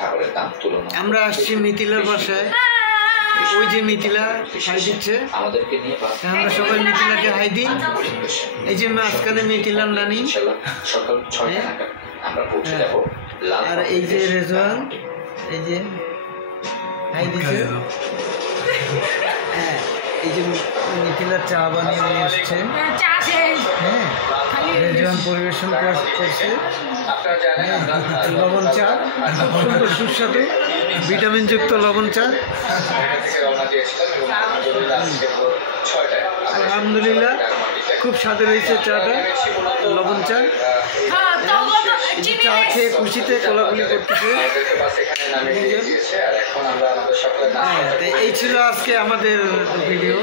খাবারের দাম তুলনা আমরা আসছি মিথিলার বাসায়। ওই যে মিথিলা হাই দিচ্ছে, আমাদেরকে নিয়ে আমরা সবাই মিথিলাকে হাই দিই। এই যে মাঝখানে মিথিলার নানি, সকাল 6টা নাগাদ আমরা পৌঁছে যাব। আর এই যে রেজওয়ান, এই যে হাই দিচ্ছে। হ্যাঁ, এই যে মিথিলার চা বানিয়ে নিয়ে এসছে। হ্যাঁ, রেজওয়ান পরিবেশন করছে লবণ চা, খুব সুন্দর সুস্বাদু ভিটামিনযুক্ত লবণ চা। আলহামদুলিল্লাহ খুব স্বাদের হয়েছে চাটা, লবণ চা। চা খেয়ে খুশিতে কোলাকুলি করতেছে। এই ছিল আজকে আমাদের ভিডিও।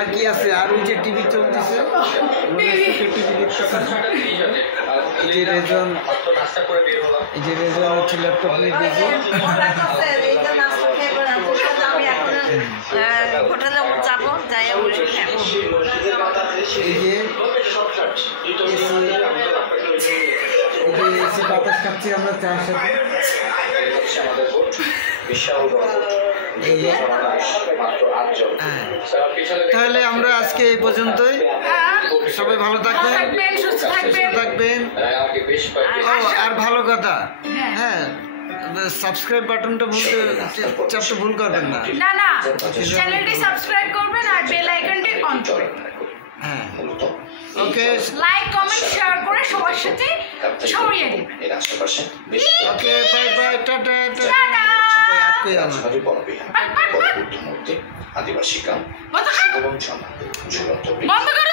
আর কি আছে, আর ওই যে টিভি চলতেছে, টিভি দেখতেছে। এই যে রেজন হচ্ছে ল্যাপটপ নিয়ে দেখি। এই যে এসি বাতাস খাচ্ছি আমরা চায়ের সাথে। তাহলে আমরা আজকে এই পর্যন্তই। সবাই ভালো থাকবেন, সুস্থ থাকবেন। আর ভালো কথা, হ্যাঁ, সাবস্ক্রাইব বাটনটা চাপতে ভুল করবেন না। চ্যানেলটি সাবস্ক্রাইব করবেন আর বেল আইকনটি অন করবেন। হ্যাঁ, ওকে, লাইক কমেন্ট শেয়ার করে সবার সাথে ছড়িয়ে দিবেন। ওকে, বাই বাই, টাটা। আদিবাসী গান বন্ধ করো।